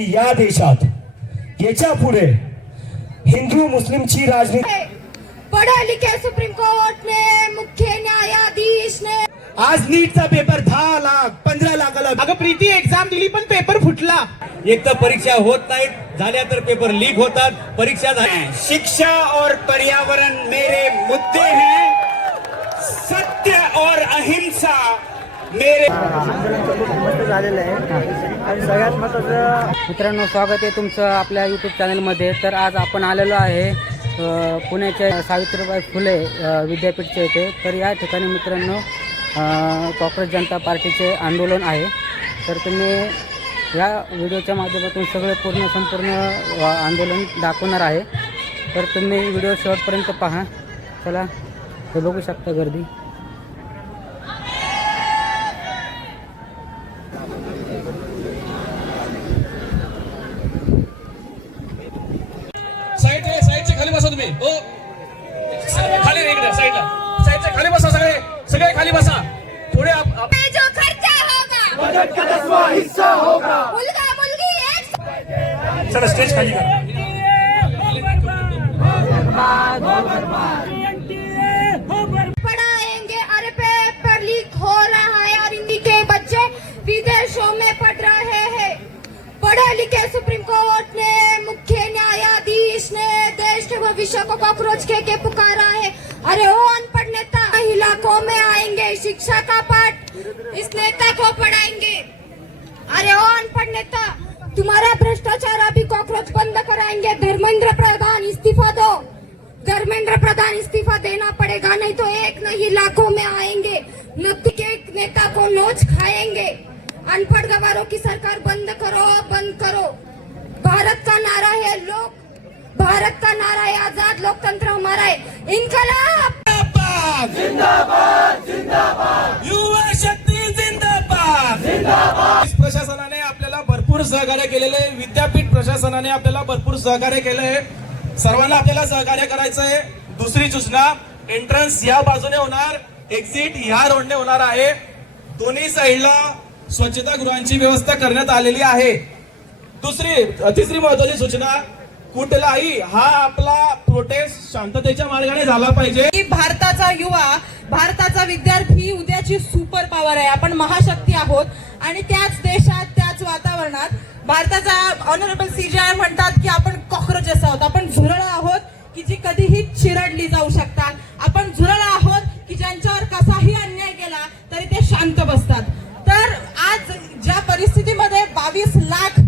की या देशात याच्या पुढे हिंदू मुस्लिमची राजनीती पढ़े लिखे सुप्रीम कोर्ट ने मुख्य न्यायाधीश ने आज नीटचा पेपर 10 लाख 15 लाखाला अगं प्रीती एक्झाम दिली पण पेपर फुटला. एक तर परीक्षा होत नाहीत, झाल्या तर पेपर लीक होतात. परीक्षा शिक्षा और पर्यावरण मेरे मुद्दे हैं, सत्य और अहिंसा मेरे. मस्त झालेलं आहे आणि सगळ्यात महत्त्वाचं मित्रांनो, स्वागत आहे तुमचं आपल्या यूट्यूब चॅनलमध्ये. तर आज आपण आलेलो आहे पुण्याच्या सावित्रीबाई फुले विद्यापीठच्या इथे. तर या ठिकाणी मित्रांनो कॉक्रोच जनता पार्टीचे आंदोलन आहे. तर तुम्ही या व्हिडिओच्या माध्यमातून सगळे संपूर्ण आंदोलन दाखवणार आहे. तर तुम्ही व्हिडिओ शेवटपर्यंत पहा. चला, हे बघू शकता गर्दी. साईडच्या खाली बसा तुम्ही. हो, खाली इकडे साईडच्या खाली बसा. सगळे खाली बसा. थोडे जो खर्चा होगा बजट का 10वां हिस्सा होगा. मुलगा मुलगी एक चला स्टेज खाली करा. पढ़ाएंगे. अरे पेपर लीक हो रहा है और हिंदी के बच्चे विदेशों में पढ़ रहे हैं. पढ़े लिखे सुप्रीम कोर्ट ने मुख्य न्यायाधीश ने देश के भविष्य को कॉकरोच के पुकारा है. अरे वो अनपढ़ नेता इलाकों में आएंगे, शिक्षा का पाठ इस नेता को पढ़ाएंगे. अरे वो अनपढ़ नेता, तुम्हारा भ्रष्टाचार अभी कॉकरोच बंद कराएंगे. धर्मेंद्र प्रधान इस्तीफा दो. धर्मेंद्र प्रधान इस्तीफा देना पड़ेगा, नहीं तो एक नहीं लाखों में आएंगे. नक्की के एक नेता को नोच खाएंगे. अनपढ़ गवारों की सरकार बंद करो, बंद करो. भारत का नारा है भारत का नारा है आजाद लोकतंत्र हमारा है. इनकलाब जिंदाबाद जिंदाबाद, युवा शक्ती जिंदाबाद जिंदाबाद. प्रशासनाने आपल्याला भरपूर सहकार्य केलेले आहे. विद्यापीठ प्रशासनाने आपल्याला भरपूर सहकार्य केलं आहे. सर्वांना आपल्याला सहकार्य करायचं आहे. दुसरी सूचना, एंट्रन्स या बाजूने होणार, एक्झिट ह्या रोडने होणार आहे. दोन्ही साईडला स्वच्छतागृहांची व्यवस्था करण्यात आलेली आहे. तिसरी महत्वाची सूचना, कुठलाही हा आपला प्रोटेस्ट शांततेच्या मार्गाने झाला पाहिजे. की भारताचा युवा, भारताचा विद्यार्थी उद्याची सुपर पॉवर आहे. आपण महाशक्ती आहोत आणि त्याच देशात, त्याच वातावरणात भारताचा ऑनरेबल CJI म्हणतात की आपण कॉकरोचेस आहोत. आपण झुरळ आहोत की जी कधीही चिरडली जाऊ शकतात. आपण झुरळ आहोत की ज्यांच्यावर कसाही अन्याय केला तरी ते शांत बसतात. तर आज ज्या परिस्थितीमध्ये 22 लाख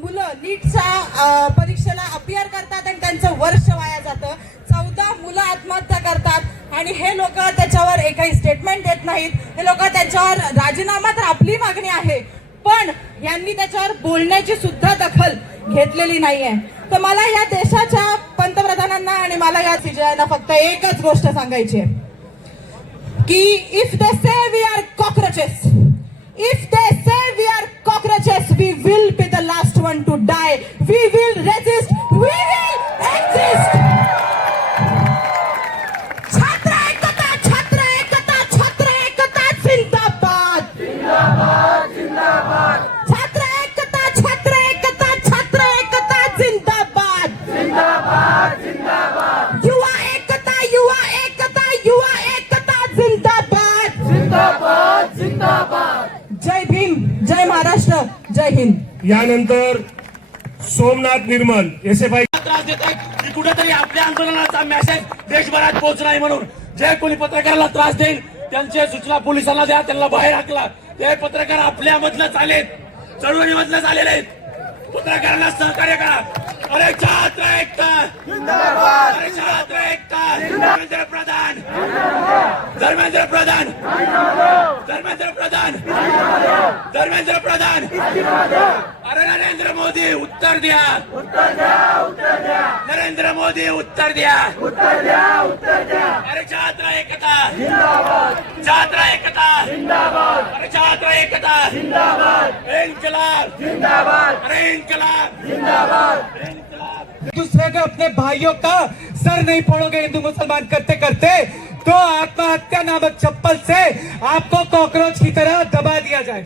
मुलं नीटच्या परीक्षेला अपियर करतात आणि त्यांचं वर्ष वाया जातं, 14 मुलं आत्महत्या करतात आणि हे लोक त्याच्यावर एकही स्टेटमेंट देत नाहीत. हे लोक त्याच्यावर राजीनामा, तर आपली मागणी आहे, पण यांनी त्याच्यावर बोलण्याची सुद्धा दखल घेतलेली नाहीये. तर मला या देशाच्या पंतप्रधानांना आणि मला या CJIना फक्त एकच गोष्ट सांगायची आहे की if they say we are cockroaches, if they say we are cockroaches, we will be the last one to die. We will resist. We will exist. छात्र एकता, छात्र एकता, छात्र एकता जिंदाबाद. जिंदाबाद जिंदाबाद. छात्र एकता, छात्र एकता, छात्र एकता जिंदाबाद. जिंदाबाद जिंदाबाद. युवा एकता, युवा एकता, युवा एकता जिंदाबाद. जिंदाबाद जिंदाबाद. जय भीम, जय महाराष्ट्र, जय हिंद. यानंतर सोमनाथ निर्मल SFI त्रास देत आहेत की कुठेतरी आपल्या आंदोलनाचा मेसेज देशभरात पोहोचलाय म्हणून. जे कोणी पत्रकाराला त्रास देईल त्यांच्या सूचना पोलिसांना द्या, त्यांना बाहेर हाकला. ते पत्रकार आपल्यामधलंच आलेत, चळवळीमधलंच आलेले आहेत. पत्रकारांना सहकार्य करा. अरे छात्र एकता जिंदाबाद, अरे छात्र एकता. धर्मेंद्र प्रधान, धर्मेंद्र प्रधान, धर्मेंद्र प्रधान, धर्मेंद्र प्रधान. अरे नरेंद्र मोदी उत्तर द्या, उत्तर द्या, उत्तर द्या. नरेंद्र मोदी उत्तर द्या, उत्तर द्या, उत्तर द्या. अरे छात्र एकता जिंदाबाद, छात्र एकता जिंदाबाद. अरे छात्र एकता जिंदाबाद. इन्कलाब जिंदाबाद, अरे इन्कलाब जिंदाबाद. दूसरे के अपने भाइयों का सर नहीं फोड़ोगे हिंदू मुसलमान करते करते तो आत्महत्या नामक चप्पल से आपको कॉकरोच की तरह दबा दिया जाए.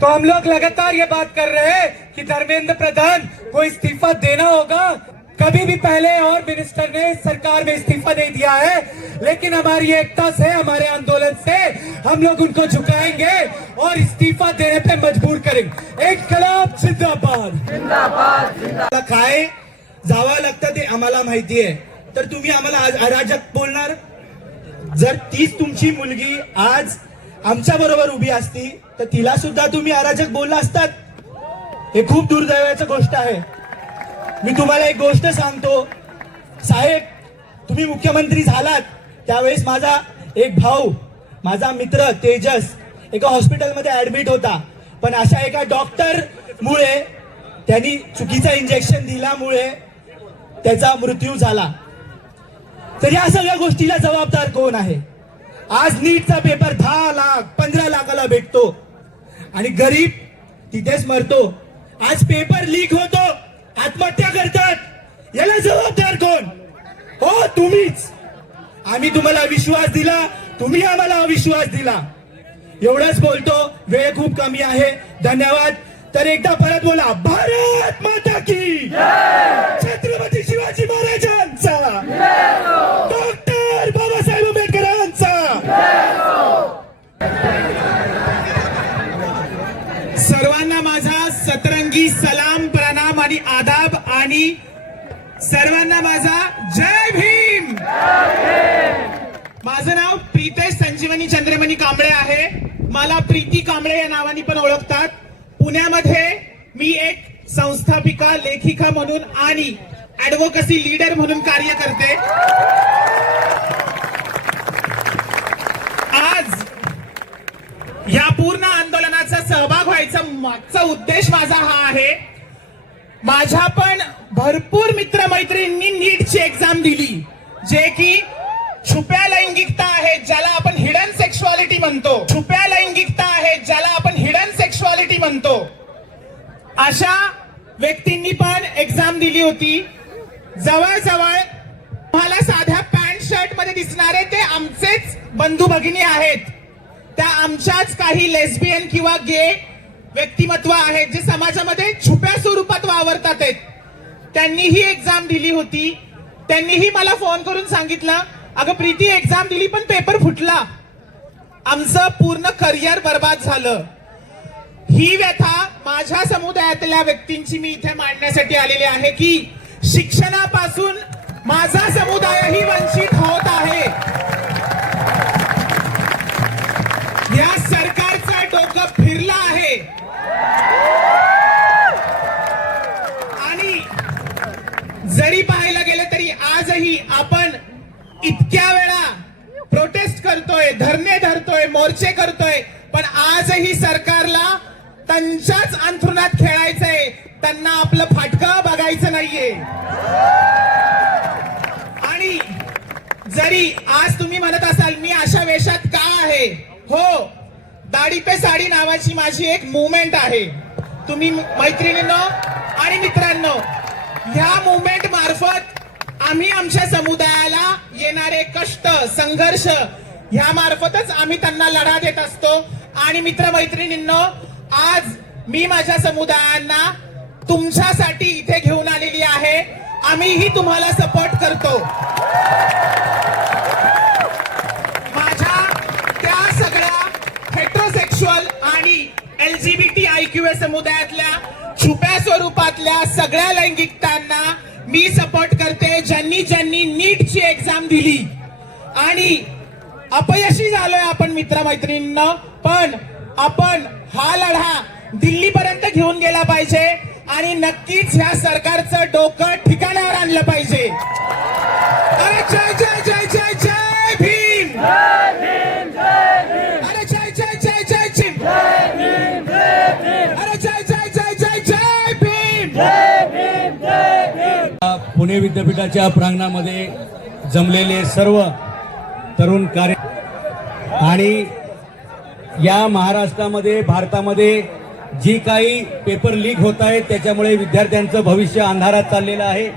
तो हम लोग लगातार ये बात कर रहे हैं कि धर्मेंद्र प्रधान को इस्तीफा देना होगा। कभी भी पहले और मिनिस्टर ने सरकार में इस्तीफा नहीं दिया है, लेकिन हमारी एकता से, हमारे आंदोलन से हम लोग उनको झुकाएंगे और इस्तीफा देने पे मजबूर करेंगे। इन्कलाब जिंदाबाद। मला काय जावं लागतं ते आम्हाला माहिती आहे, तर तुम्ही आम्हाला आज अराजक बोलणार? जर तीच तुमची मुलगी आज आमच्या बरोबर उभी असती तर तिला सुद्धा तुम्ही अराजक बोलला असतात? हे खूप दुर्दैवाची गोष्ट आहे। मी तुम्हाला एक गोष्ट सांगतो साहेब, तुम्ही मुख्यमंत्री झालात त्यावेळेस माझा एक भाऊ, माझा मित्र तेजस एका हॉस्पिटलमध्ये ऍडमिट होता, पण अशा एका डॉक्टर मुळे, त्यांनी चुकीचं इंजेक्शन दिल्यामुळे त्याचा मृत्यू झाला। तर या सगळ्या गोष्टीला जबाबदार कोण आहे? आज नीटचा पेपर 10 लाख 15 लाखाला भेटतो आणि गरीब तिथेच मरतो। आज पेपर लीक होतो, आत्महत्या करतात, याला जबाबदार कोण? हो तुम्हीच। आम्ही तुम्हाला विश्वास दिला, तुम्ही आम्हाला अविश्वास दिला। एवढंच बोलतो, वेळ खूप कमी आहे। धन्यवाद। तर एकदा परत बोला, भारत माता की छत्रपती शिवाजी महाराजांचा, डॉक्टर बाबासाहेब आंबेडकरांचा। सर्वांना माझा सतरंगी सलाम, प्रणाम आणि आदाब, आणि सर्वांना माझा जय भीम। माझं नाव प्रीतेश संजीवनी चंद्रमणी कांबळे आहे। मला प्रीती कांबळे या नावाने पण ओळखतात। पुण्यामध्ये मी एक संस्थापिका, लेखिका म्हणून आणि ऍडव्होकसी लीडर म्हणून कार्य करते। आज या पूर्ण आंदोलनाचा सहभाग व्हायचा मागचा उद्देश माझा हा आहे। माझ्या पण भरपूर मित्रमैत्रिणींनी नीटची एक्झाम दिली, जे की छुप्या लैंगिकता आहे, ज्याला आपण हिडन सेक्शुअलिटी म्हणतो। छुप्या लैंगिकता आहे, ज्याला आपण हिडन सेक्शुअलिटी म्हणतो। अशा व्यक्तींनी पण एक्झाम दिली होती। जवळजवळ तुम्हाला साध्या पॅन्ट शर्ट मध्ये दिसणारे ते आमचेच बंधू भगिनी आहेत। त्या आमच्याच काही लेस्बियन किंवा गे व्यक्तिमत्व आहेत, जे समाजामध्ये छुप्या स्वरूपात वावरतात आहेत। त्यांनीही एक्झाम दिली होती। त्यांनीही मला फोन करून सांगितलं, अगं प्रीती एक्झाम दिली पण पेपर फुटला, आमचं पूर्ण करिअर बर्बाद झालं। ही व्यथा माझ्या समुदायातल्या व्यक्तींची मी इथे मांडण्यासाठी आलेली आहे की शिक्षणापासून माझा समुदायही वंचित होत आहे। या सरकारचं डोकं फिरलं आहे आणि जरी पाहायला गेलं तरी आजही आपण इतक्या वेळा प्रोटेस्ट करतोय, धरणे धरतोय, मोर्चे करतोय, पण आजही सरकारला त्यांच्याच अंथरुणात खेळायचंय, त्यांना आपलं फाटकं बघायचं नाहीये। आणि जरी आज तुम्ही म्हणत असाल मी अशा वेशात का आहे, हो, दाढी पे साडी नावाची माझी एक मुवमेंट आहे। तुम्ही मैत्रिणींनो आणि मित्रांनो, ह्या मुवमेंट मार्फत आम्ही आमच्या समुदायाला येणारे कष्ट, संघर्ष ह्या मार्फतच आम्ही त्यांना लढा देत असतो। आणि मित्रमैत्रिणींनो, आज मी माझ्या समुदायांना तुमच्यासाठी इथे घेऊन आलेली आहे। आम्हीही तुम्हाला सपोर्ट करतो। माझ्या त्या सगळ्या हेटेरोसेक्शुअल आणि LGBTIQ समुदायातल्या छुप्या स्वरूपातल्या सगळ्या लैंगिकतांना मी सपोर्ट करते, ज्यांनी ज्यांनी नीटची एक्झाम दिली आणि अपयशी झालोय आपण मित्रमैत्रिणींना, पण आपण हा लढा दिल्लीपर्यंत घेऊन गेला पाहिजे आणि नक्कीच ह्या सरकारचं डोकं ठिकाणावर आणलं पाहिजे। अरे जय जय जय जय जय भीम, अरे जय जय जय जय भीम, अरे जय जय जय जय जय भीम। पुणे विद्यापीठाच्या प्रांगणामध्ये जमलेले सर्व तरुण कार्य आणि या महाराष्ट्रामध्ये, भारतामध्ये जी काही पेपर लीक होत आहेत त्याच्यामुळे विद्यार्थ्यांचं भविष्य अंधारात चाललेलं आहे।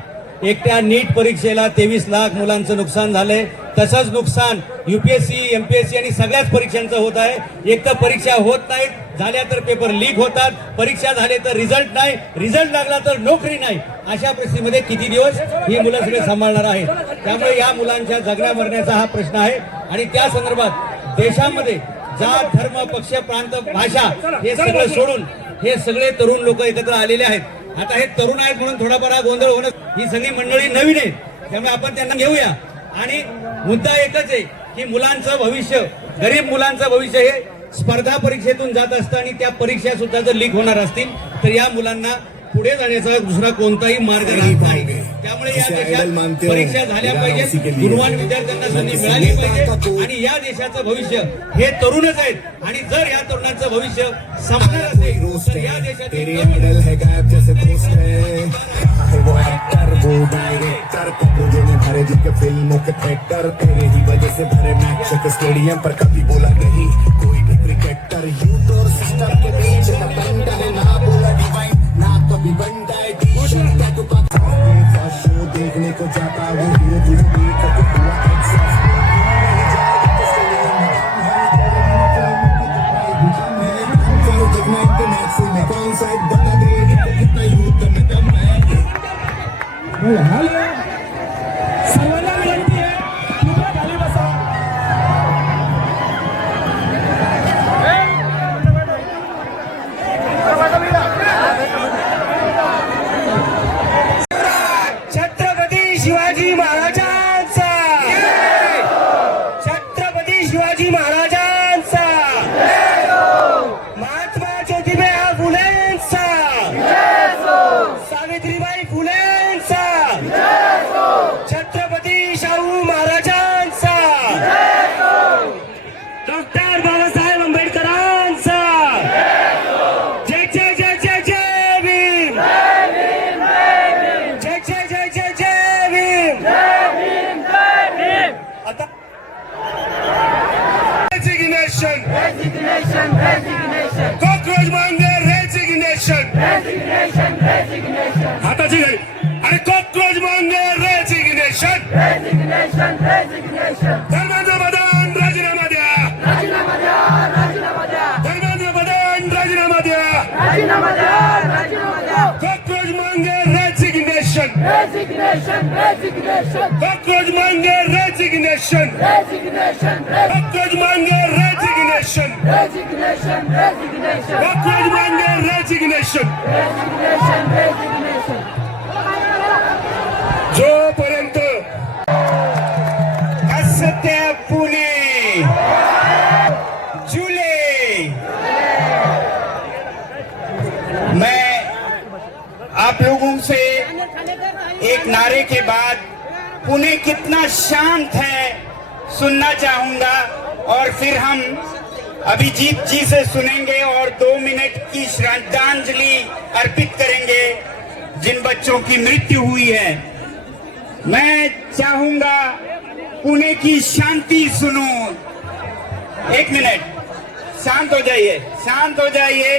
एकट्या नीट परीक्षेला 23 लाख मुलांचं नुकसान झालंय. तसंच नुकसान UPSC MPSC आणि सगळ्याच परीक्षांचं होत आहे. एक तर परीक्षा होत नाहीत, झाल्या तर पेपर लीक होतात, परीक्षा झाले तर रिझल्ट नाही, रिझल्ट लागला तर नोकरी नाही. अशा परिस्थितीमध्ये किती दिवस ही मुलं सगळे सांभाळणार आहेत. त्यामुळे या मुलांच्या जगण्या मरण्याचा हा प्रश्न आहे. आणि त्या संदर्भात देशामध्ये जात धर्म पक्ष प्रांत भाषा हे सगळं सोडून हे सगळे तरुण लोक एकत्र आलेले आहेत. आता हे तरुण आहेत म्हणून थोडाफार गोंधळ होणं, ही सगळी मंडळी नवीन आहे, त्यामुळे आपण त्यांना घेऊया. आणि मुद्दा एकच आहे की मुलांचं भविष्य, गरीब मुलांचं भविष्य हे स्पर्धा परीक्षेतून जात असतं आणि त्या परीक्षा सुद्धा जर लीक होणार असतील तर या मुलांना पुढे जाण्याचा दुसरा कोणताही मार्ग राहत नाही. त्यामुळे या देशात परीक्षा झाल्या पाहिजेत, गुणवान विद्यार्थ्यांना संधी मिळाली पाहिजे आणि या देशाचं भविष्य हे तरुणच आहेत. आणि जर या तरुणांचं भविष्य संपणार असेल तर या देशातील फिल्मों के थिएटर तेरे ही वजह से भरे मैच के स्टेडियम पर कभी बोला नहीं कोई भी क्रिकेटर यूथ और सिस्टम के बीच बनता है ना बोला डिवाइन ना कभी बनता है शो देखने को जाता वो हीरो तुझे देख के हुआ में कौन सा एक बता दे कितना यूथ में दम है. सर्वांना विनंती आहे, कृपया खाली बसा. छत्रपती शिवाजी महाराजांचा, छत्रपती शिवाजी महाराजांचा, महात्मा ज्योतिबा फुलेंचा, सावित्रीबाई फुलेंचा, छत्रपती शाहू महाराजांचा, डॉक्टर बाबासाहेब आंबेडकरांचा. जय जय जय जय जय भीम, जय जय जय जय जय भीम. आता रेजिग्नेशन, कॉकरोच मांगे रेजिग्नेशन, हाताची घडी. अरे कॉकरोच मांगे रेजिग्नेशन, धर्मेंद्र प्रधान राजीनामा द्या, धर्मेंद्र प्रधान राजीनामा द्या, कॉकरोच मांगे रेजिग्नेशन, कॉकरोच मांगे रेजिग्नेशन, कॉकरोच मांगे रेजिग्नेशन, कॉकरोच मांगे रेजिग्नेशन. जोपर्यंत असत्य पुणे जुले, मैं आप लोगों से एक नारे के बाद पुणे कितना शांत है सुनना चाहूंगा और फिर हम अभिजीत जी से सुनेंगे और 2 मिनट की श्रद्धांजलि अर्पित करेंगे जिन बच्चों की मृत्यु हुई है. मैं चाहूंगा पुणे की शांति सुनो. 1 मिनट, शांत हो जाइए, शांत हो जाइए.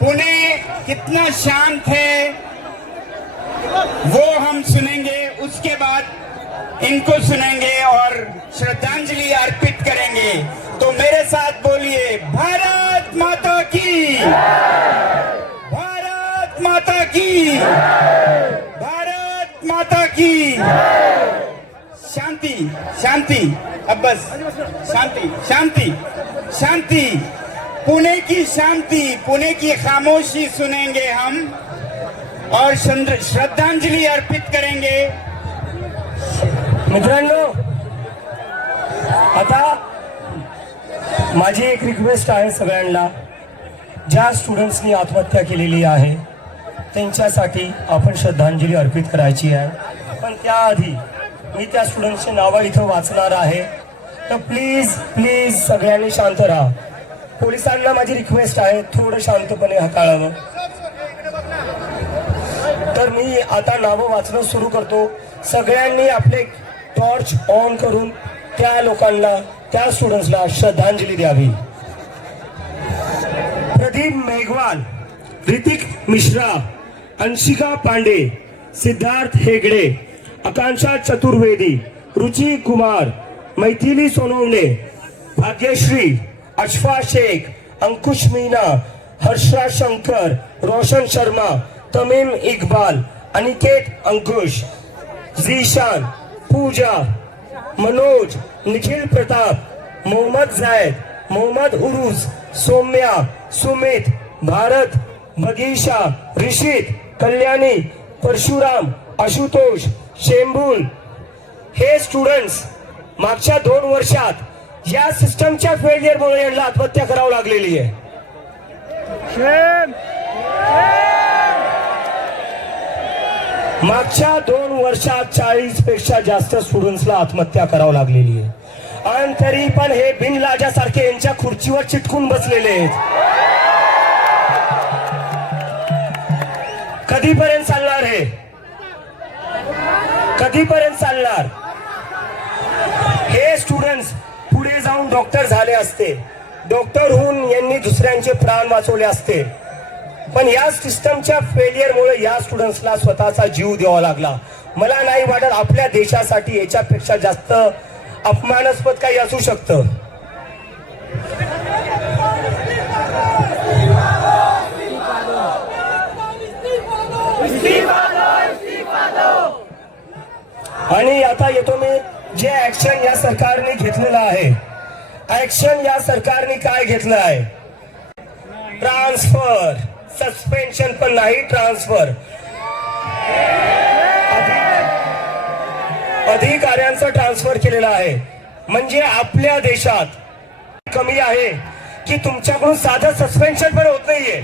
पुणे कितना शांत है वो हम सुनेंगे, उसके बाद इनको सुनेंगे और श्रद्धांजलि अर्पित करेंगे. तो मेरे साथ बोलिए, भारत माता की, भारत माता की, भारत माता की. शांति शांति, अब बस शांति शांति शांति. पुणे की शांति, पुणे की खामोशी सुनेंगे हम और श्रद्धांजलि अर्पित करेंगे. मित्रांनो, आता माझी एक रिक्वेस्ट आहे सगळ्यांना, ज्या स्टुडंट्सनी आत्महत्या केलेली आहे त्यांच्यासाठी आपण श्रद्धांजली अर्पित करायची आहे. पण त्याआधी मी त्या स्टुडंट्सची नावं इथं वाचणार आहे, तर प्लीज प्लीज सगळ्यांनी शांत राहा. पोलिसांना माझी रिक्वेस्ट आहे, थोडं शांतपणे हाताळावं. तर मी आता नावं वाचणं सुरू करतो. सगळ्यांनी आपले टॉर्च ऑन करून त्या लोकांना, त्या स्टुडंट्सला श्रद्धांजली द्यावी. प्रदीप मेघवाल, ऋतिक मिश्रा, अंशिका पांडे, सिद्धार्थ हेगड़े, आकांक्षा चतुर्वेदी, रुचि कुमार, मैथिली सोनवणे, भाग्यश्री, अशफा शेख, अंकुश मीना, हर्षा शंकर, रोशन शर्मा, तमीम इकबाल, अनिकेत अंकुश, जीशान, पूजा, मनोज, निखिल प्रताप, मोहम्मद जायद, मोहम्मद उरुस, सौम्या, सुमित, भारत, बगीशा, ऋषित, कल्याणी, परशुराम, आशुतोष, शेंबुल हे स्टुडंट्स मागच्या 2 वर्षात या सिस्टमच्या फेलियरमुळे यांना आत्महत्या करावी लागलेली आहे. मागच्या 2 वर्षात 40 पेक्षा जास्त स्टुडंट्सला आत्महत्या करावी लागलेली आहे. आणि तरी पण हे बिनलाजासारखे यांच्या खुर्चीवर चिटकून बसलेले आहेत. कधीपर्यंत चालणार हे? कधीपर्यंत चालणार? हे स्टुडंट्स पुढे जाऊन डॉक्टर झाले असते, डॉक्टर होऊन यांनी दुसऱ्यांचे प्राण वाचवले असते, पण या सिस्टमच्या फेलियरमुळे या स्टुडंट्सला स्वतःचा जीव द्यावा लागला. मला नाही वाटत आपल्या देशासाठी याच्यापेक्षा जास्त अपमानास्पद काही असू शकतं. आणि आता येतो मी जे ऍक्शन या सरकारने घेतलेलं आहे. ऍक्शन या सरकारने काय घेतलं आहे? ट्रान्सफर, सस्पेन्शन पण नाही, ट्रान्सफर. अधिकाऱ्यांचं ट्रान्सफर केलेलं आहे. म्हणजे आपल्या देशात कमी आहे की तुमच्याकडून साधं सस्पेन्शन पण होत नाहीये.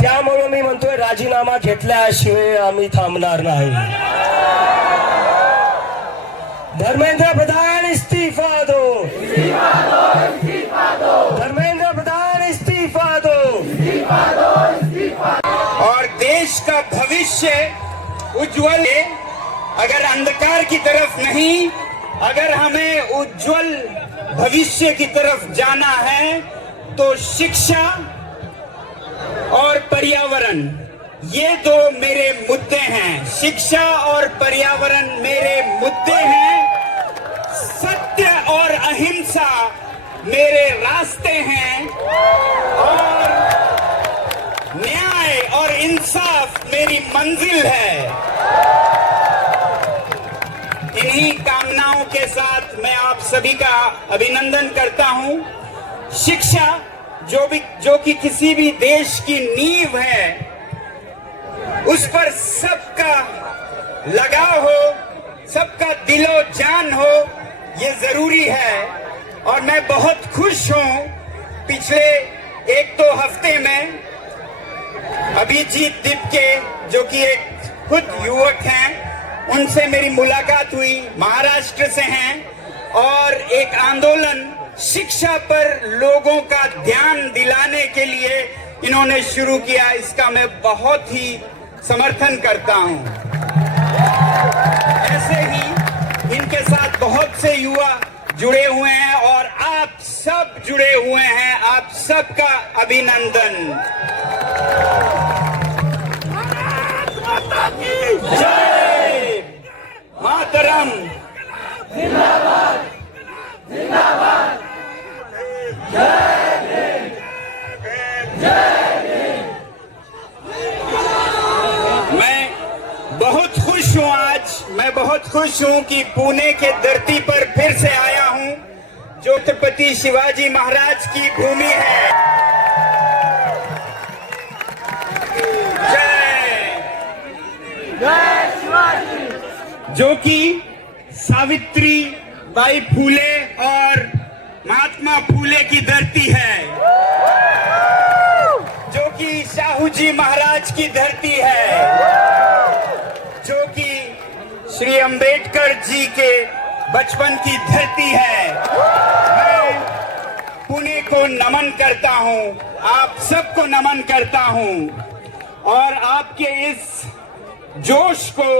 त्यामुळे मी म्हणतोय राजीनामा घेतल्याशिवाय आम्ही थांबणार नाही. धर्मेंद्र प्रधान इस्तीफा दो, धर्मेंद्र प्रधान इस्तीफा दो. और देश का भविष्य उज्जवल है. अगर अंधकार की तरफ नहीं, अगर हमें उज्जवल भविष्य की तरफ जाना है तो शिक्षा और पर्यावरण ये 2 मेरे मुद्दे हैं. शिक्षा और पर्यावरण मेरे मुद्दे हैं. सत्य और अहिंसा मेरे रास्ते हैं. और न्याय और इंसाफ मेरी मंजिल है. इन्हीं कामनाओं के साथ मैं आप सभी का अभिनंदन करता हूं. शिक्षा जो कि किसी भी देश की नींव है, उस पर सबका लगाव हो, सबका दिलो जान हो, ये जरूरी है. और मैं बहुत खुश हूं, पिछले 1-2 हफ्ते में अभिजीत दिपके जो कि एक खुद युवक हैं, उनसे मेरी मुलाकात हुई. महाराष्ट्र से हैं और एक आंदोलन शिक्षा पर लोगों का ध्यान दिलाने के लिए इन्होंने शुरू किया. इसका मैं बहुत ही समर्थन करता हूं. ऐसे ही इनके साथ बहुत से युवा जुड़े हुए हैं और आप सब जुड़े हुए हैं. आप सबका अभिनंदन. जय मातरम. जिंदाबाद, जिंदाबाद. मैं बहुत खुश हूं आज. मैं बहुत खुश हूं कि पुणे के धरती पर फिर से आया हूं, जो छत्रपति शिवाजी महाराज की भूमि है. जय शिवाजी. जो कि सावित्री बाई फूले और महात्मा फूले की धरती है, जो कि शाहू जी महाराज की धरती है, जो कि श्री अंबेडकर जी के बचपन की धरती है. मैं पुणे को नमन करता हूं, आप सबको नमन करता हूं और आपके इस जोश को,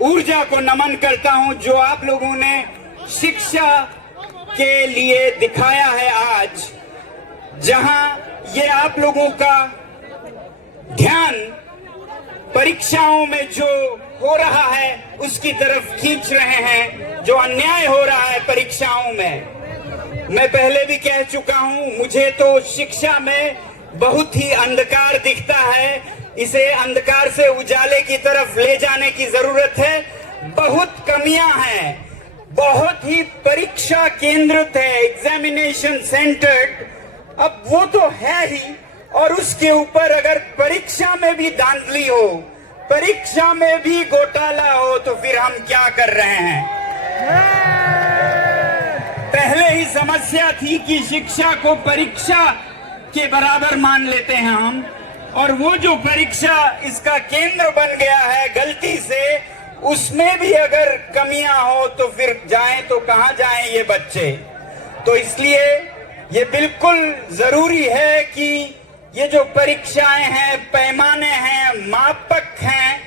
ऊर्जा को नमन करता हूं जो आप लोगों ने शिक्षा के लिए दिखाया है. आज जहां ये आप लोगों का ध्यान परीक्षाओं में जो हो रहा है उसकी तरफ खींच रहे हैं, जो अन्याय हो रहा है परीक्षाओं में। मैं पहले भी कह चुका हूं, मुझे तो शिक्षा में बहुत ही अंधकार दिखता है। इसे अंधकार से उजाले की तरफ ले जाने की जरूरत है। बहुत कमियां हैं, बहुत ही परीक्षा केंद्रित है, एग्जामिनेशन सेंटर्ड। अब वो तो है ही, और उसके ऊपर अगर परीक्षा में भी धांधली हो, परीक्षा में भी घोटाला हो, तो फिर हम क्या कर रहे हैं? पहले ही समस्या थी कि शिक्षा को परीक्षा के बराबर मान लेते हैं हम, और वो जो परीक्षा इसका केंद्र बन गया है गलती से, उसमें भी अगर कमियां हो तो फिर जाएं तो कहां जाएं ये बच्चे। तो इसलिए ये बिल्कुल जरूरी है कि ये जो परीक्षाएं हैं, पैमाने हैं, मापक हैं,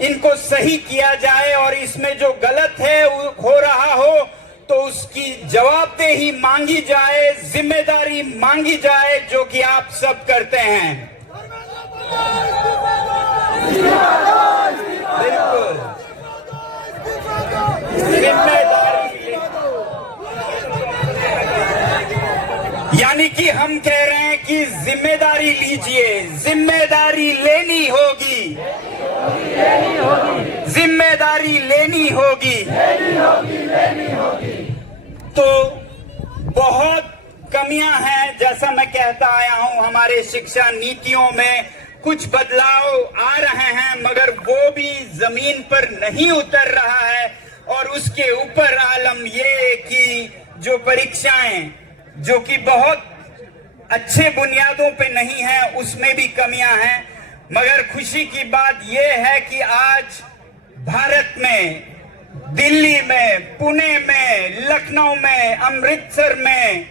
इनको सही किया जाए, और इसमें जो गलत है हो रहा हो तो उसकी जवाबदेही मांगी जाए, जिम्मेदारी मांगी जाए, जो कि आप सब करते हैं। बिल्कुल जिम्मेदारी, यानी कि हम कह रहे हैं कि जिम्मेदारी लीजिए, जिम्मेदारी लेनी होगी, जिम्मेदारी लेनी होगी। तो बहुत कमियां हैं, जैसा मैं कहता आया हूं, हमारे शिक्षा नीतियों में कुछ बदलाव आ रहे हैं, मगर वो भी जमीन पर नहीं उतर रहा है। और उसके ऊपर आलम ये कि जो परीक्षाएं, जो कि बहुत अच्छे बुनियादों पे नहीं है, उसमें भी कमियां हैं। मगर खुशी की बात यह है कि आज भारत में, दिल्ली में, पुणे में, लखनऊ में, अमृतसर में,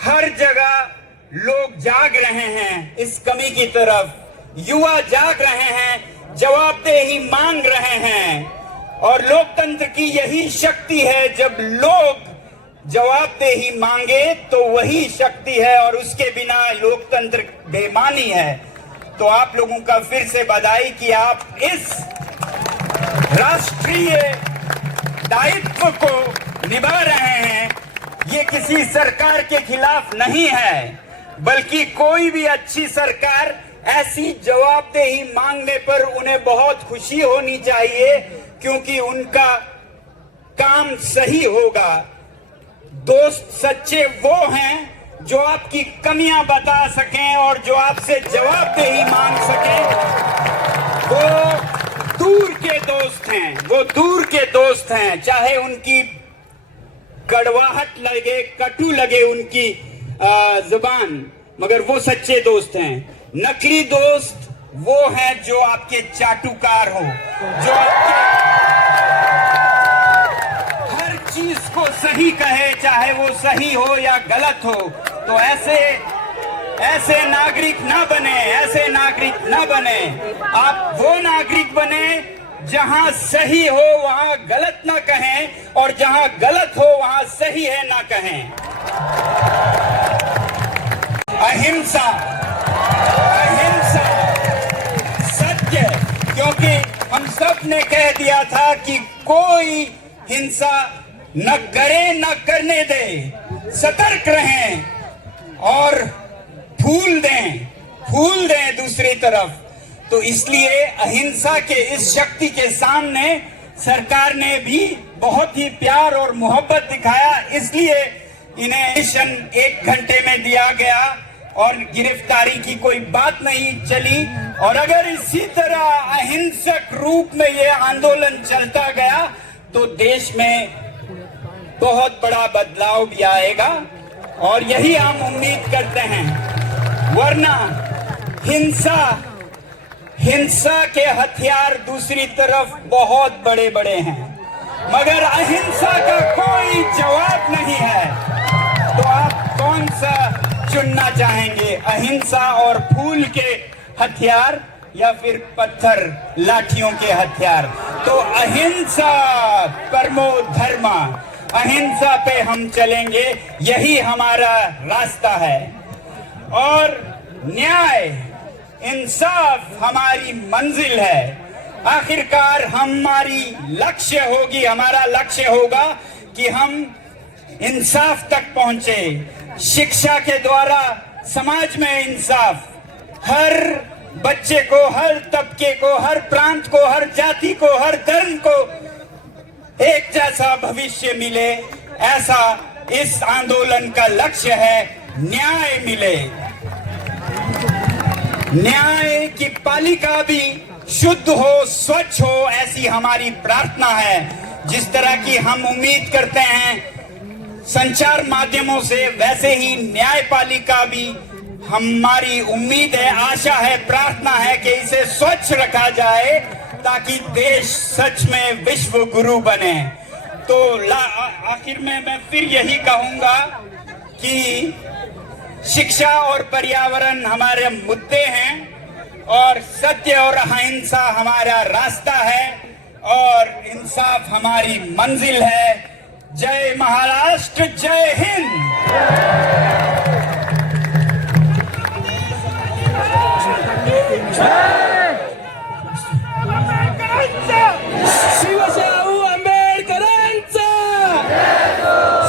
हर जगह लोग जाग रहे हैं इस कमी की तरफ। युवा जाग रहे हैं, जवाबदेही मांग रहे हैं, और लोकतंत्र की यही शक्ति है। जब लोग जवाबदेही मांगे तो वही शक्ति है, और उसके बिना लोकतंत्र बेमानी है। तो आप लोगों का फिर से बधाई कि आप इस राष्ट्रीय दायित्व को निभा रहे हैं। ये किसी सरकार के खिलाफ नहीं है, बल्कि कोई भी अच्छी सरकार ऐसी जवाबदेही मांगने पर उन्हें बहुत खुशी होनी चाहिए, क्योंकि उनका काम सही होगा। दोस्त सच्चे वो हैं जो आपकी कमियां बता सकें और जो आपसे जवाबदेही मांग सकें। वो दूर के दोस्त हैं, वो दूर के दोस्त हैं, चाहे उनकी कड़वाहट लगे, कटु लगे उनकी जुबान, मगर वो सच्चे दोस्त हैं। नकली दोस्त वो हैं जो आपके चाटुकार हो, जो आपके हर चीज को सही कहे, चाहे वो सही हो या गलत हो। तो ऐसे नागरिक ना बने, ऐसे नागरिक ना बने। आप वो नागरिक बने जहां सही हो वहां गलत ना कहें, और जहां गलत हो वहां सही है ना कहें। अहिंसा, अहिंसा, सत्य, क्योंकि हम सब ने कह दिया था कि कोई हिंसा न करे न करने दे, सतर्क रहें और फूल दें दूसरी तरफ। तो इसलिए अहिंसा के इस शक्ति के सामने सरकार ने भी बहुत ही प्यार और मोहब्बत दिखाया, इसलिए इन्हें मिशन 1 घंटे में दिया गया और गिरफ्तारी की कोई बात नहीं चली। और अगर इसी तरह अहिंसक रूप में ये आंदोलन चलता गया तो देश में बहुत बड़ा बदलाव भी आएगा, और यही हम उम्मीद करते हैं। वरना हिंसा के हथियार दूसरी तरफ बहुत बड़े बड़े हैं, मगर अहिंसा का कोई जवाब नहीं है। तो आप कौन सा चुनना चाहेंगे, अहिंसा और फूल के हथियार या फिर पत्थर लाठियों के हथियार? तो अहिंसा परमो धर्म, अहिंसा पे हम चलेंगे, यही हमारा रास्ता है। और न्याय, इंसाफ हमारी मंजिल है। आखिरकार हमारी लक्ष्य होगी, हमारा लक्ष्य होगा कि हम इंसाफ तक पहुंचे। शिक्षा के द्वारा समाज में इंसाफ, हर बच्चे को, हर तबके को, हर प्रांत को, हर जाति को, हर धर्म को एक जैसा भविष्य मिले, ऐसा इस आंदोलन का लक्ष्य है। न्याय मिले, न्याय की पालिका भी शुद्ध हो, स्वच्छ हो, ऐसी हमारी प्रार्थना है। जिस तरह की हम उम्मीद करते हैं संचार माध्यमों से, वैसे ही न्यायपालिका भी हमारी उम्मीद है, आशा है, प्रार्थना है कि इसे स्वच्छ रखा जाए ताकि देश सच में विश्व गुरु बने। तो आखिर में मैं फिर यही कहूंगा कि शिक्षा और पर्यावरण हमारे मुद्दे हैं और सत्य और अहिंसा हमारा रास्ता है और इंसाफ हमारी मंजिल है। जय महाराष्ट्र, जय हिंद। शिवशाहू आंबेडकरांचा,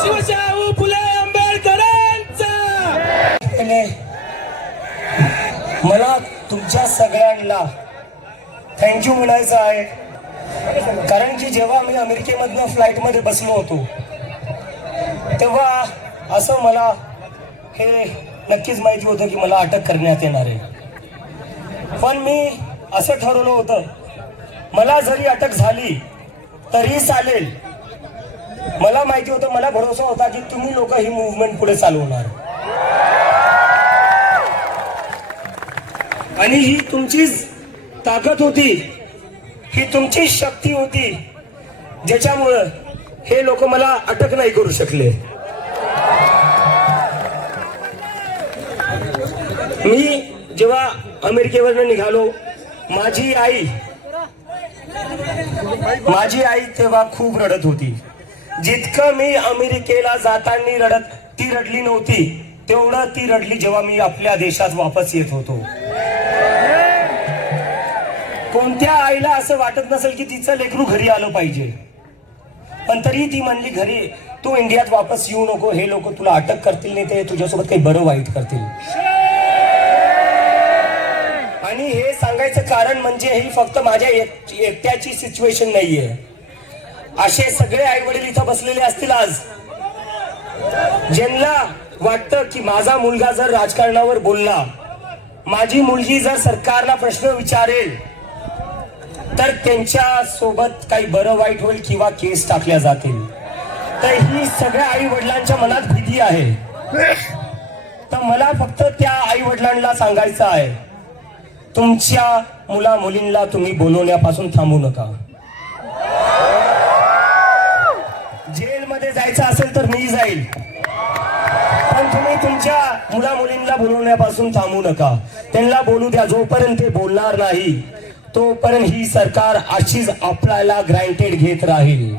शिवशाहू फुले आंबेडकरांचा। मला तुमच्या सगळ्यांना थँक्यू म्हणायचं आहे, कारण की जेव्हा मी अमेरिकेमधनं फ्लाईटमध्ये बसलो होतो तेव्हा असं मला हे नक्कीच माहिती होतं की मला अटक करण्यात येणार आहे। पण मी असं ठरवलं होतं, मला जरी अटक झाली तरी चालेल। मला माहिती होतं, मला भरोसा होता की तुम्ही लोक ही मूव्हमेंट पुढे चालवणार आणि ही तुमचीच ताकद होती, ही तुमची शक्ती होती, ज्याच्यामुळं हे लोक मला अटक नाही करू शकले। मी जेव्हा अमेरिकेवरनं निघालो, माझी आई तेव्हा खूप रडत होती। जितकं मी अमेरिकेला जाताना ती रडली नव्हती, तेवढं ती रडली जेव्हा मी आपल्या देशात वापस येत होतो। कोणत्या आईला असं वाटत नसेल की तिचं लेकरू घरी आलं पाहिजे, पण तरी ती म्हणली घरी तू इंडियात वापस येऊ नको, हे लोक तुला अटक करतील, नाही ते तुझ्यासोबत काही बरं वाईट करतील। आणि हे सांगायचं कारण म्हणजे ही फक्त माझ्या एकट्याची सिच्युएशन नाहीये, असे सगळे आई वडील इथं बसलेले असतील आज, ज्यांना वाटतं की माझा मुलगा जर राजकारणावर बोलला, माझी मुलगी जर सरकारला प्रश्न विचारेल तर त्यांच्या सोबत काही बरं वाईट होईल किंवा केस टाकल्या जातील। तर ही सगळ्या आई वडिलांच्या मनात भीती आहे। तर मला फक्त त्या आई वडिलांना सांगायचं आहे, तुमच्या मुला मुलींना तुम्ही बोलवण्यापासून थांबू नका। जेलमध्ये जायचं असेल तर मी जाईल, पण तुम्ही तुमच्या मुला मुलींना बोलवण्यापासून थांबू नका। त्यांना बोलू द्या, जोपर्यंत ते बोलणार नाही तोपर्यंत ही सरकार अशीच आपल्याला ग्रँटेड घेत राहील।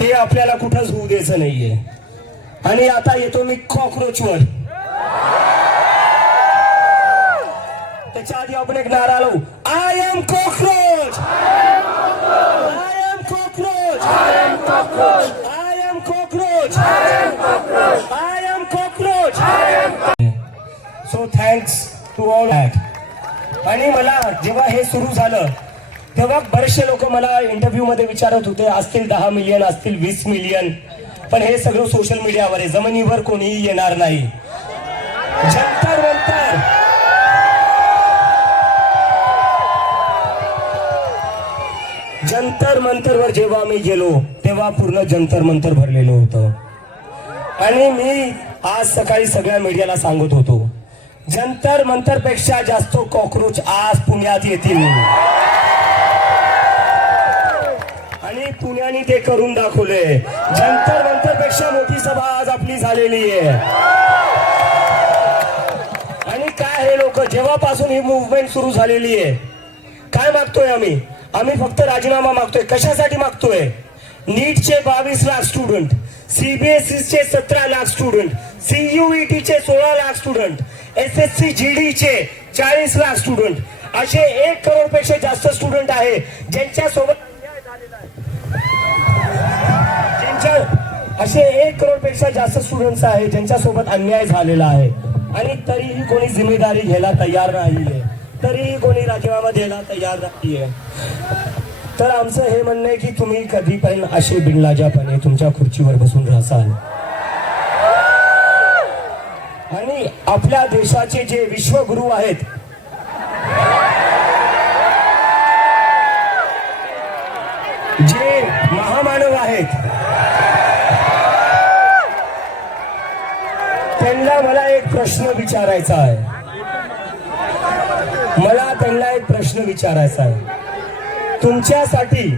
ते आपल्याला कुठंच होऊ द्यायचं नाहीये। आणि आता येतो मी कॉकरोचवर। त्याच्या आधी आपण एक नारा लावू, I am cockroach, I am cockroach, I am cockroach, I am cockroach, I am cockroach. So thanks to all that. आणि मला जेव्हा हे सुरू झालं तेव्हा बरेचसे लोक मला इंटरव्ह्यू मध्ये विचारत होते, असतील 10 मिलियन, असतील 20 मिलियन, पण हे सगळं सोशल मीडियावर आहे, जमिनीवर कोणीही येणार नाही। जंतर मंतरवर जेव्हा मी गेलो तेव्हा पूर्ण जंतर मंतर भरलेलं होतं। आणि मी आज सकाळी सगळ्या मीडियाला सांगत होतो, जंतर मंतर पेक्षा जास्त कॉकरोच आज पुण्यात येतील आणि पुण्याने ते करून दाखवले। जंतर मंतर पेक्षा मोठी सभा आज आपली झालेली आहे। आणि काय हे लोक जेव्हापासून ही मूव्हमेंट सुरू झालेली आहे, काय मागतोय आम्ही फक्त राजीनामा मागतोय। कशासाठी मागतोय? नीटचे 22 लाख स्टुडंट, सीबीएसईचे 17 लाख स्टुडंट, सीयूईटीचे 16 लाख स्टुडंट, SSC GD चे 40 लाख स्टुडंट, असे 1 करोड पेक्षा जास्त स्टुडंट आहे ज्यांच्यासोबत असे 1 करोड पेक्षा जास्त स्टुडंट्स आहे ज्यांच्यासोबत अन्याय झालेला आहे आणि तरीही कोणी जिम्मेदारी घ्यायला तयार नाहीये, तरीही कोणी राजीनामा द्यायला तयार नाहीये. तर आमचं हे म्हणणं आहे की तुम्ही कधी पण असे बिनलाजापणे तुमच्या खुर्चीवर बसून राहाल आणि आपल्या देशाचे जे विश्वगुरु आहेत, जे महामानव आहेत, त्यांना मला एक प्रश्न विचारायचा आहे. तुमच्यासाठी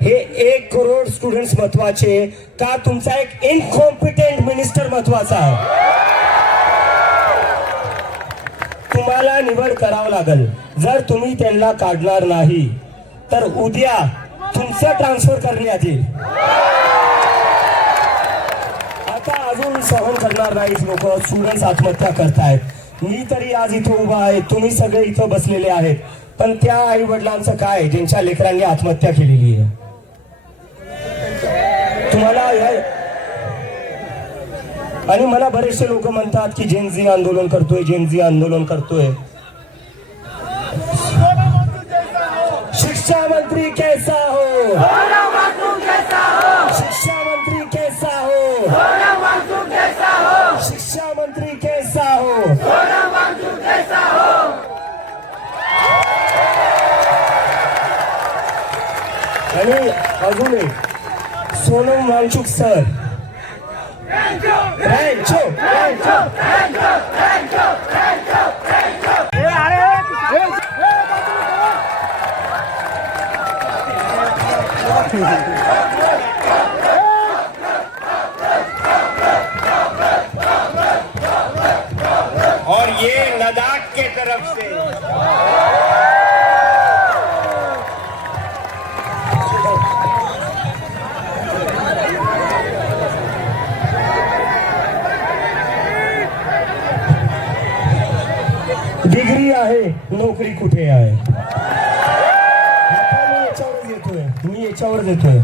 हे 1 करोड स्टुडंट्स महत्वाचे का तुमचा एक इनकॉम्पिटेंट मिनिस्टर महत्वाचा आहे? तुम्हाला निवड करावं लागेल. जर तुम्ही त्यांना काढणार नाही तर उद्या तुमचं ट्रान्सफर करण्यात येईल. आता अजून सहन करणार नाहीत लोक. स्टुडंट्स आत्महत्या करतायत. मी तरी आज इथं उभा आहे, तुम्ही सगळे इथं बसलेले आहेत, पण त्या आई वडिलांचं काय ज्यांच्या लेकरांनी आत्महत्या केलेली आहे? तुम्हाला आणि मला बरेचसे लोक म्हणतात की जेनझी आंदोलन करतोय, जेनझी आंदोलन करतोय. शिक्षा मंत्री कैसा हो, शिक्षा मंत्री कैसा हो, शिक्षा मंत्री कैसा हो. आणि अजून एक सोनम वांगचुक सर, और ये लद्दाख के तरफ से डिग्री आहे, नोकरी कुठे आहे? मी याच्यावर येतोय.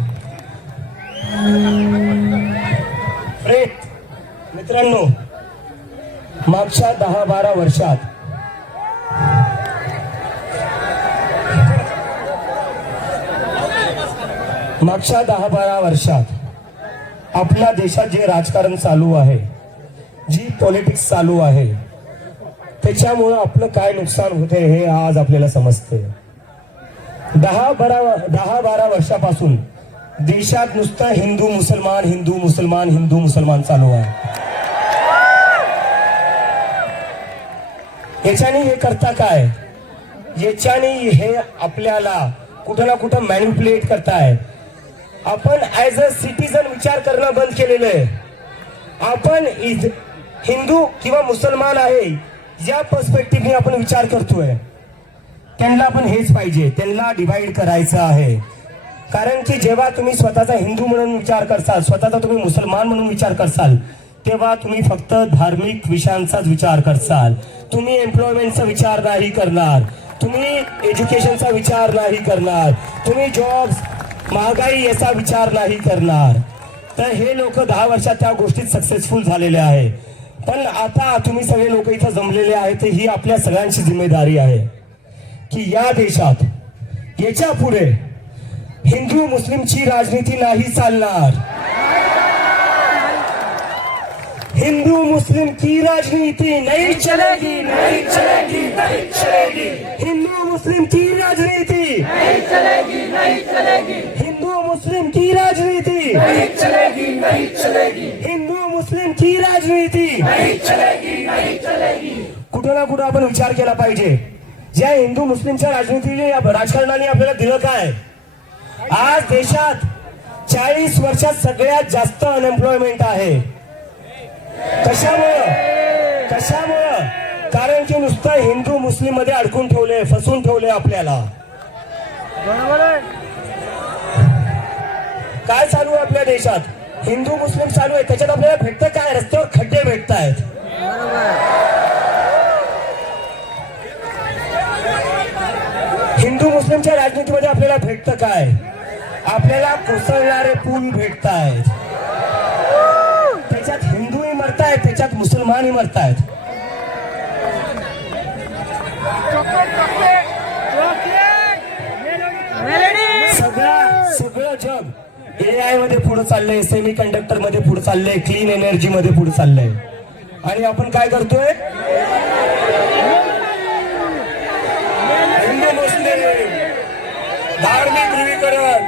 मित्रांनो, मागच्या 10-12 वर्षात आपल्या देशात जे राजकारण चालू आहे, जी पॉलिटिक्स चालू आहे, त्याच्यामुळं आपलं काय नुकसान होते हे आज आपल्याला समजते. 10-12 वर्षापासून देशात नुसतं हिंदू मुसलमान हिंदू मुसलमान हिंदू मुसलमान चालू आहे. याच्याने हे करता काय? याच्याने हे आपल्याला कुठं ना कुठं मॅनिप्युलेट करताय. आपण ऍज अ सिटीजन विचार करणं बंद केलेलं आहे. आपण हिंदू किंवा मुसलमान आहे या पर्स्पेक्टिव्हने आपण विचार करतोय. त्यांना पण हेच पाहिजे, त्यांना डिवाइड करायचं आहे. कारण की जेव्हा तुम्ही स्वतःचा हिंदू म्हणून विचार करसाल, स्वतःचा तुम्ही मुसलमान म्हणून विचार करसाल, तेव्हा तुम्ही फक्त धार्मिक विषयांचाच विचार करसाल. तुम्ही एम्प्लॉयमेंटचा विचार नाही करणार, तुम्ही एज्युकेशनचा विचार नाही करणार, तुम्ही जॉब्स, महागाई याचा विचार नाही करणार. तर हे लोक 10 वर्षात त्या गोष्टीत सक्सेसफुल झालेले आहे. पण आता तुम्ही सगळे लोक इथं जमलेले आहेत, तर ही आपल्या सगळ्यांची जिम्मेदारी आहे की या देशात याच्या पुढे हिंदू मुस्लिमची राजनीती नाही चालणार. हिंदू मुस्लिम की राजनीति नहीं चलेगी, नहीं चलेगी, नहीं चलेगी. हिंदू मुस्लिम की राजनीति नहीं चलेगी, नहीं चलेगी. हिंदू मुस्लिम की राजनीति नहीं चलेगी, नहीं चलेगी. हिंदू मुस्लिम की राजनीति नहीं चलेगी, नहीं चलेगी. कुठं ना कुठं आपण विचार केला पाहिजे. ज्या हिंदू मुस्लिमच्या राजनीतीने राजकारणाने आपल्याला दिलं काय? आज देशात 40 वर्षात सगळ्यात जास्त अनएम्प्लॉयमेंट आहे. कशामुळं? कारण की नुसतं हिंदू मुस्लिम मध्ये अडकून ठेवले, फसून ठेवले आपल्याला. काय चालू आहे आपल्या देशात? हिंदू मुस्लिम चालू आहे. त्याच्यात आपल्याला भेटतं काय? रस्त्यावर खड्डे भेटतायत. हिंदू मुस्लिमच्या राजनीतीमध्ये आपल्याला भेटतं काय? आपल्याला कोसळणारे पूल भेटतायत. त्याच्यात हिंदूही मरतायत, त्याच्यात मुसलमानही मरतायत. सगळं जग AI मध्ये पुढे चाललंय, सेमी कंडक्टर मध्ये पुढे चाललंय, क्लीन एनर्जी मध्ये पुढे चाललंय. आणि आपण काय करतोय? हिंदू मुस्लिम धार्मिक ध्रुवीकरण,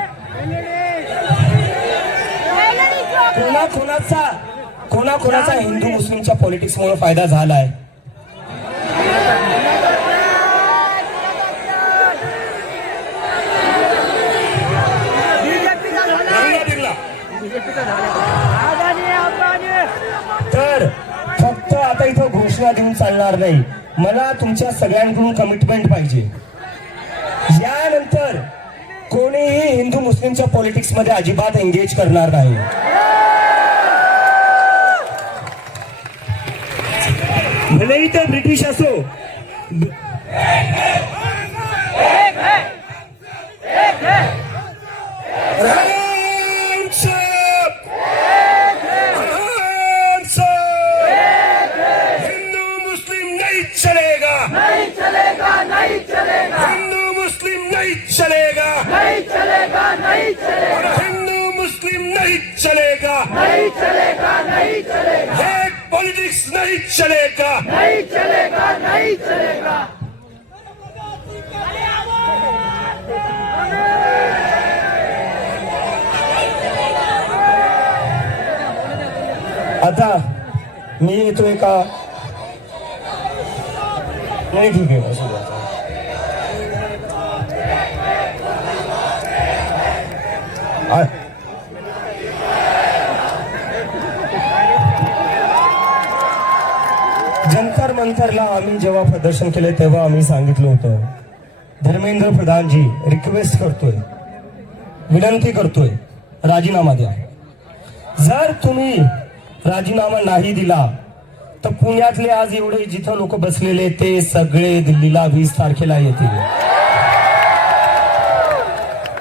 कोणाचा हिंदू मुस्लिमच्या पॉलिटिक्स मुळे फायदा झालाय? तर फक्त आता इथं घोषणा देऊन चालणार नाही. मला तुमच्या सगळ्यांकडून कमिटमेंट पाहिजे. यानंतर कोणीही हिंदू मुस्लिमच्या पॉलिटिक्स मध्ये अजिबात एंगेज करणार नाही. भलेही ते ब्रिटिश असो, हिंदू मुस्लिम नहीं चलेगा, नहीं चलेगा, नहीं चलेगा. हिंदू मुस्लिम नहीं चलेगा, नहीं चलेगा, नहीं चलेगा. हिंदू मुस्लिम नहीं चलेगा, नहीं चलेगा, नहीं चलेगा. एक पॉलिटिक्स नहीं चलेगा, नहीं चलेगा, नहीं चलेगा. आता मी येतोय का? नाही, ठीक आहे. जंतर मंतरला आम्ही जेव्हा प्रदर्शन केले तेव्हा आम्ही सांगितलं होतं, धर्मेंद्र प्रधानजी रिक्वेस्ट करतोय, विनंती करतोय, राजीनामा द्या. जर तुम्ही राजीनामा नाही दिला तर पुण्यातले आज एवढे जिथं लोक बसलेले ते सगळे दिल्लीला 20 तारखेला येतील.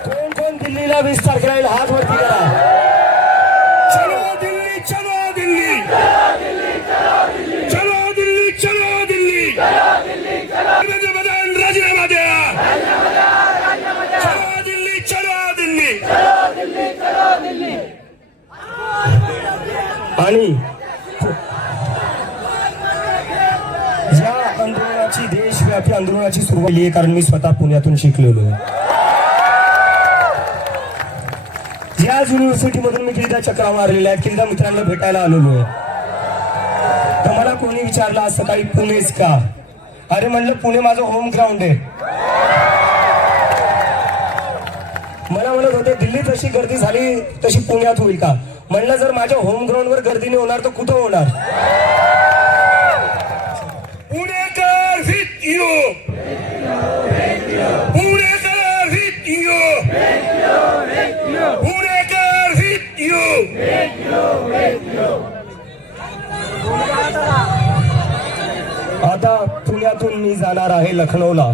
कोण कोण दिल्लीला 20 तारखेला येईल? हात वरती करा. चलो दिल्ली, चलो दिल्ली, चलो दिल्ली, चलो दिल्ली, राजीनामा द्या. चलो दिल्ली, चलो दिल्ली. आणि या आंदोलनाची, देशव्यापी आंदोलनाची सुरुवात केली आहे कारण मी स्वतः पुण्यातून शिकलेलो आहे. याच युनिव्हर्सिटीमधून मी कितीदा चक्रा मारलेल्या आहेत, कितीदा मित्रांना भेटायला आलेलो आहे. तर मला कोणी विचारलं आज सकाळी पुणेच का? अरे म्हणलं पुणे माझं होम ग्राउंड आहे. मला म्हणत होते दिल्लीत अशी गर्दी झाली तशी पुण्यात होईल का? म्हणलं जर माझ्या होम ग्राउंड वर गर्दी नाही होणार तर कुठं होणार? पुणेकर विथ यू, पुणेकर विथ यू, पुणेकर विथ यू. आता पुण्यातून मी जाणार आहे लखनौला,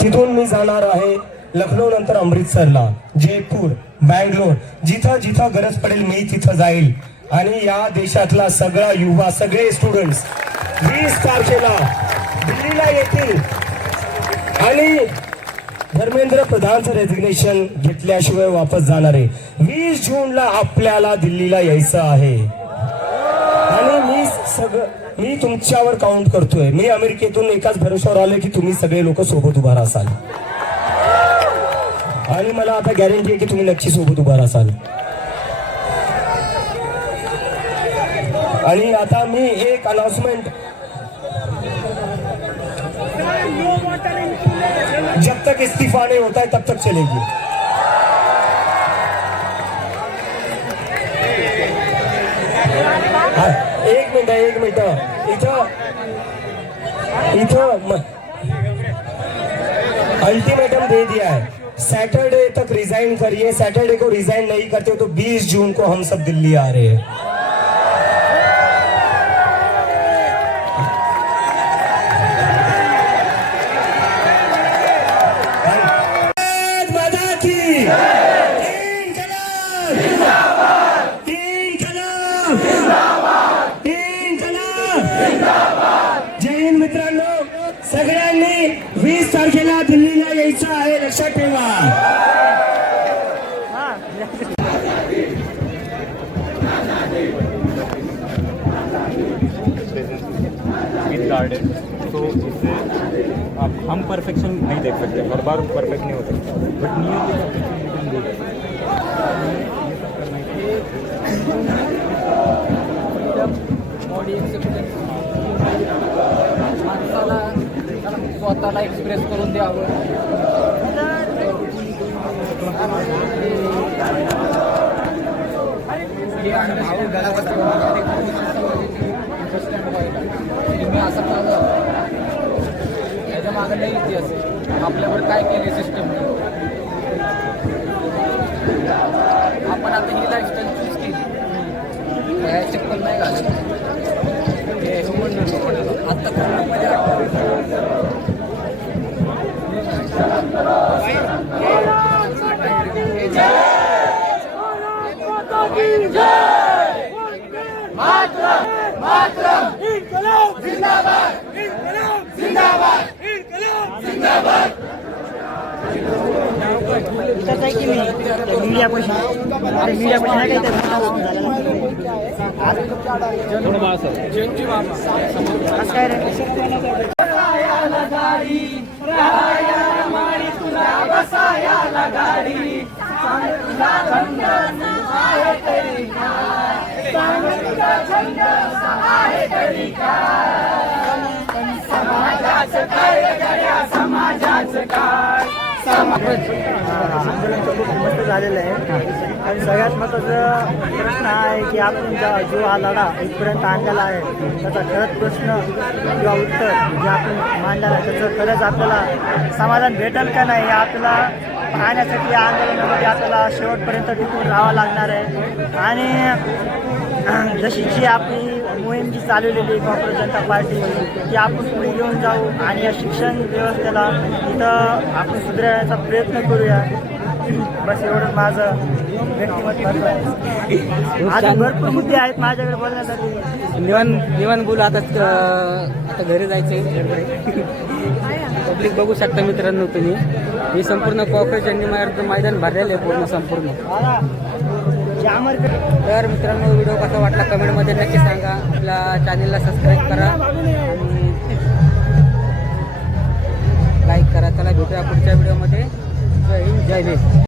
तिथून मी जाणार आहे लखनौ नंतर अमृतसरला, जयपूर, बँगलोर, जिथं जिथं गरज पडेल मी तिथं जाईल. आणि या देशातला सगळा युवा, सगळे स्टुडंट्स 20 तारखेला दिल्लीला येतील. आणि धर्मेंद्र प्रधानचं रेझिग्नेशन घेतल्याशिवाय वापस जाणार आहे. 20 जूनला आपल्याला दिल्लीला यायचं आहे. आणि मी तुमच्यावर काउंट करतोय. मी अमेरिकेतून एकाच भरोश्यावर आलोय की तुम्ही सगळे लोक सोबत उभा राहाल. आणि मला आता गॅरंटी आहे की तुम्ही नक्की सोबत उभा राहाल. आणि आता मी एक अनाउन्समेंट, जब तक इस्तीफा नहीं होता है तब तक चलेगी. एक मिनिट इथं अल्टीमेटम दे दिया है. सैटरडे तक रिजाइन करिए. सैटरडे को रिजाइन नहीं करते तो 20 जून को हम सब दिल्ली आ रहे हैं. तारखेला दिल्लीला यायचं आहे, लक्षात ठेवा. तो इससे हम परफेक्शन नहीं देख सकते, हर बार परफेक्ट नहीं होता, बट माणसाला स्वतःला एक्सप्रेस करून द्यावं. तुम्ही असं कळलं याच्या मागे नाही इतिहास आहे. आपल्यावर काय केले सिस्टम, आपण आता ही लाईफस्टाईल चूज केली, चप्पल नाही घालत आता कोरोनामध्ये मीडिया क्वेश्चन आहे काय रे. आंदोलन खूप मस्त झालेलं आहे आणि सगळ्यात महत्त्वाचा प्रश्न हा आहे की आपण जो हा लढा इथपर्यंत आणलेला आहे त्याचा खरंच प्रश्न किंवा उत्तर जे आपण मांडलेलं आहे त्याचं खरंच आपल्याला समाधान भेटेल का नाही हे आपल्याला पाहण्यासाठी या आंदोलनामध्ये आपल्याला शेवटपर्यंत टिकून राहावं लागणार आहे. आणि जशी जी आपली मोहीम जी चालवलेली काँग्रेस जनता पार्टी ती आपण पुढे घेऊन जाऊ आणि या शिक्षण व्यवस्थेला इथं आपण सुधारण्याचा प्रयत्न करूया. बस एवढंच माझं व्यक्तिमत मत आहे. अजून भरपूर मुद्दे आहेत माझ्याकडे बोलण्यासाठी. निवान बोलू. आता घरी जायचं. पब्लिक बघू शकता मित्रांनो तुम्ही, हे संपूर्ण काँग्रेस झेंडे मैदान भरलेलं आहे पूर्ण संपूर्ण. तर मित्रांनो व्हिडिओ कसा वाटला कमेंटमध्ये नक्की सांगा. आपल्या चॅनलला सबस्क्राईब करा आणि लाईक करा. चला भेटूया पुढच्या व्हिडिओमध्ये. जय हिंद जय भीम.